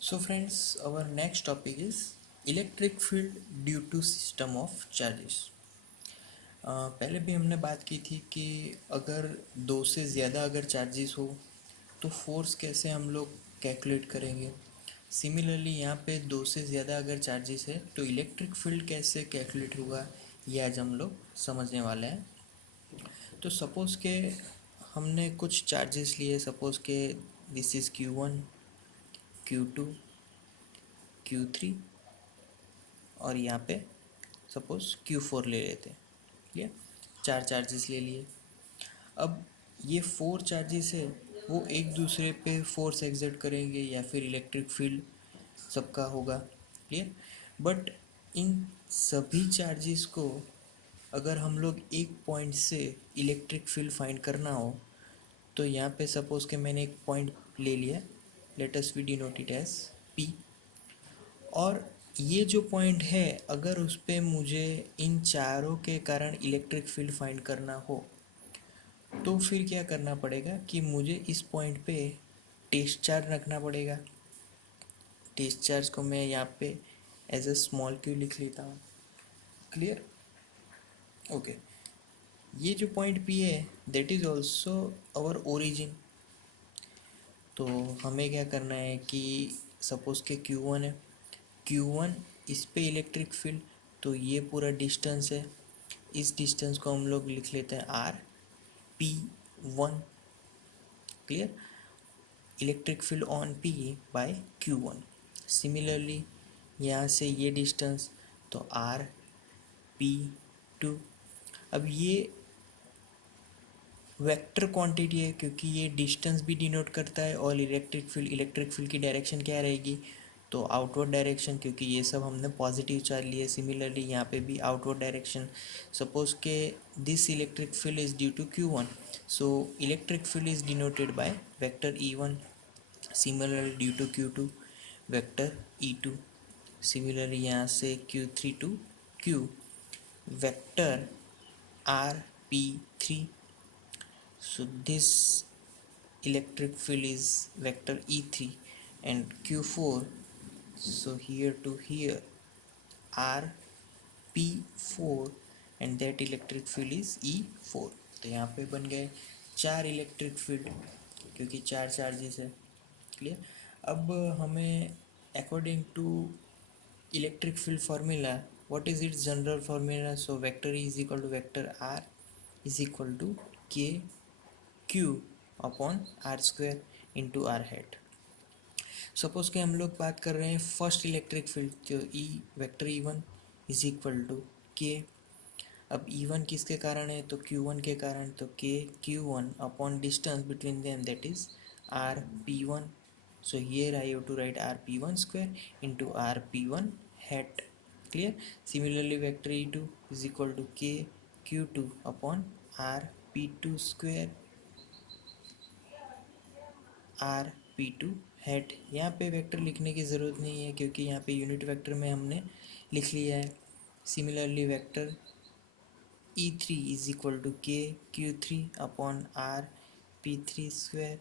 So friends, our next topic is electric field due to system of charges. पहले भी हमने बात की थी कि अगर दो से ज़्यादा अगर चार्जेस हो तो फोर्स कैसे हम लोग कैलकुलेट करेंगे। सिमिलरली यहाँ पे दो से ज़्यादा अगर चार्जेस है तो इलेक्ट्रिक फील्ड कैसे कैलकुलेट होगा, ये आज हम लोग समझने वाले हैं। तो सपोज़ के हमने कुछ चार्जेस लिए, सपोज़ के this is Q1, Q2, Q3 और यहाँ पे सपोज़ Q4 ले लेते हैं। क्लियर, चार चार्जेस ले लिए। अब ये फोर चार्जेस है, वो एक दूसरे पे फोर्स एग्जर्ट करेंगे या फिर इलेक्ट्रिक फील्ड सबका होगा। क्लियर, बट इन सभी चार्जेस को अगर हम लोग एक पॉइंट से इलेक्ट्रिक फील्ड फाइंड करना हो तो यहाँ पे सपोज़ के मैंने एक पॉइंट ले लिया, let us we denote it as P। और ये जो पॉइंट है, अगर उस पर मुझे इन चारों के कारण इलेक्ट्रिक फील्ड फाइंड करना हो तो फिर क्या करना पड़ेगा कि मुझे इस पॉइंट पे टेस्ट चार्ज रखना पड़ेगा। टेस्ट चार्ज को मैं यहाँ पे एज अ स्मॉल क्यू लिख लेता हूँ। Clear, okay. ये जो पॉइंट पी है that is also our origin. तो हमें क्या करना है कि सपोज़ के Q1 है, Q1 इस पे इलेक्ट्रिक फील्ड, तो ये पूरा डिस्टेंस है, इस डिस्टेंस को हम लोग लिख लेते हैं RP1। Clear, electric field on P by Q1। Similarly यहाँ से ये डिस्टेंस तो RP2। अब ये वेक्टर क्वांटिटी है क्योंकि ये डिस्टेंस भी डिनोट करता है और इलेक्ट्रिक फील्ड की डायरेक्शन क्या रहेगी, तो आउटवर्ड डायरेक्शन, क्योंकि ये सब हमने पॉजिटिव चार्ज लिए। सिमिलरली यहाँ पे भी आउटवर्ड डायरेक्शन। सपोज के this electric field is due to Q1, so electric field is denoted by vector E1। Similarly due to Q2 vector E2। Similarly यहाँ से Q3 to Q vector RP3। So this electric field is vector E3 and Q4. So here to here RP4 and that electric field is E4। तो यहाँ पे बन गए चार electric field क्योंकि चार चार्जेस है। क्लियर, अब हमें according to electric field formula, what is its general formula, so vector E is equal to vector R is equal to K Q upon R square into R hat. Suppose कि हम लोग बात कर रहे हैं first electric field, तो E vector E1 is equal to K. अब E1 किसके कारण है, तो Q1 के कारण, तो K Q1 upon distance between them that is RP1। So here I have to write RP1 square into RP1 hat. Clear, similarly vector E2 is equal to K Q2 upon RP2 square RP2 head. यहाँ पे vector लिखने की ज़रूरत नहीं है क्योंकि यहाँ पे यूनिट वेक्टर में हमने लिख लिया है। Similarly vector E3 is equal to K Q3 upon RP3 square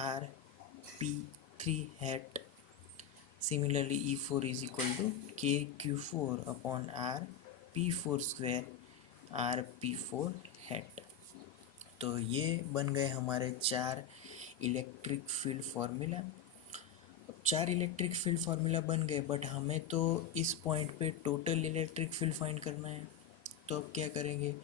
RP3 hat. Similarly E4 is equal to K Q4 upon RP4 square RP4 head. तो ये बन गए हमारे चार इलेक्ट्रिक फील्ड फार्मूला। चार इलेक्ट्रिक फील्ड फार्मूला बन गए, but हमें तो इस पॉइंट पे टोटल इलेक्ट्रिक फील्ड फाइंड करना है। तो अब क्या करेंगे,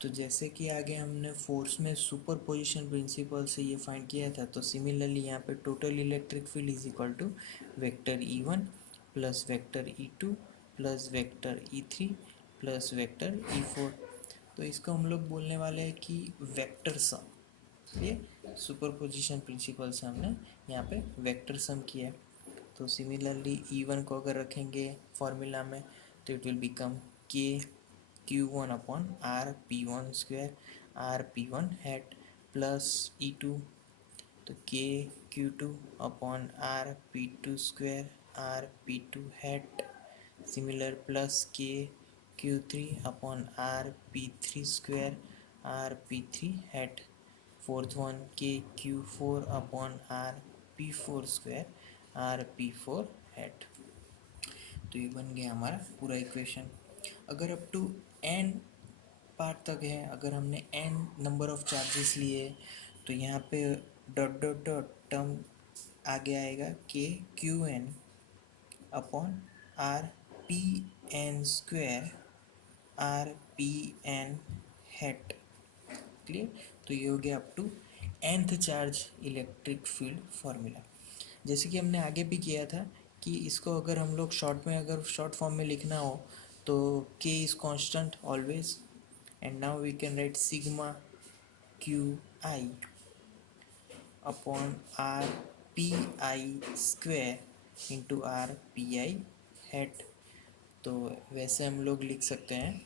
तो जैसे कि आगे हमने फोर्स में सुपर पोजिशन प्रिंसिपल से ये फाइंड किया था, तो सिमिलरली यहाँ पे total electric field is equal to vector E1 plus vector E2 plus vector E3 plus vector E4। तो इसको हम लोग बोलने वाले हैं कि वेक्टर सम। ये सुपर पोजिशन प्रिंसिपल से हमने यहाँ पे वेक्टर सम किया है। तो सिमिलरली E1 को अगर रखेंगे फॉर्मूला में तो इट विल बिकम के Q1 upon RP1 square RP1 head plus E2, तो के Q2 upon RP2 square RP2 head. Similar plus के Q3 upon RP3 square RP3 head. Fourth one के Q4 upon RP4 square R P for head. तो ये बन गया हमारा पूरा इक्वेशन। अगर अप टू एन पार्ट तक है, अगर हमने एन नंबर ऑफ चार्जेस लिए तो यहाँ पे डॉट डॉट डॉट टर्म आगे आएगा K Q N upon R P N square R P N hat. Clear. तो ये हो गया up to nth charge electric field formula. जैसे कि हमने आगे भी किया था कि इसको अगर हम लोग शॉर्ट में, अगर शॉर्ट फॉर्म में लिखना हो तो k is constant always, and now we can write sigma Q I upon R P I square into R P I hat. तो वैसे हम लोग लिख सकते हैं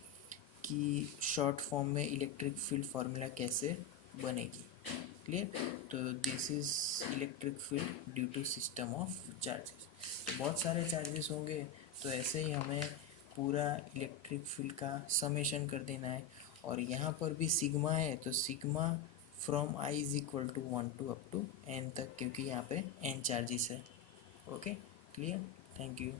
कि शॉर्ट फॉर्म में इलेक्ट्रिक फील्ड फार्मूला कैसे बनेगी। क्लियर। तो this is electric field due to system of charges. बहुत सारे चार्जेस होंगे तो ऐसे ही हमें पूरा इलेक्ट्रिक फील्ड का समेशन कर देना है। और यहाँ पर भी सिग्मा है तो sigma from I is equal to 1 to up to N तक, क्योंकि यहाँ पे एन चार्जेस है। Okay, clear. Thank you.